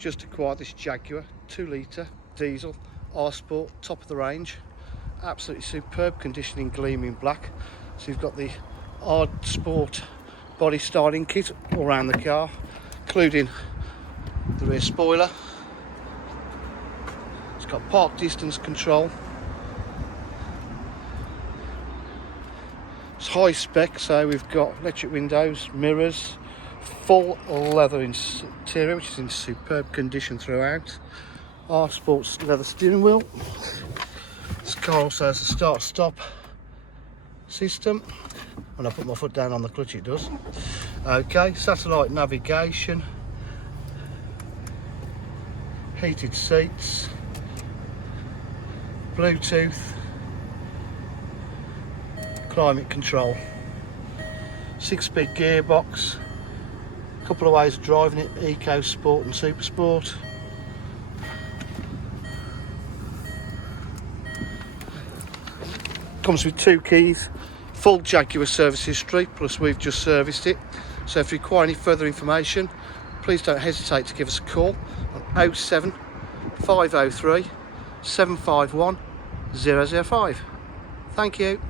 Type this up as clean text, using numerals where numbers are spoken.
Just acquired this Jaguar 2 litre diesel R-Sport, top of the range. Absolutely superb condition in gleaming black. So you've got the R-Sport body styling kit all around the car, including the rear spoiler. It's got park distance control. It's high spec, so we've got electric windows, mirrors, full leather interior, which is in superb condition throughout. R-Sport's leather steering wheel. This car also has a start-stop system. When I put my foot down on the clutch, it does. Okay, satellite navigation, heated seats, Bluetooth, climate control, 6-speed gearbox, a couple of ways of driving it, Eco Sport and Super Sport. Comes with 2 keys, full Jaguar service history, plus we've just serviced it. So if you require any further information, please don't hesitate to give us a call on 07 503 751 005. Thank you.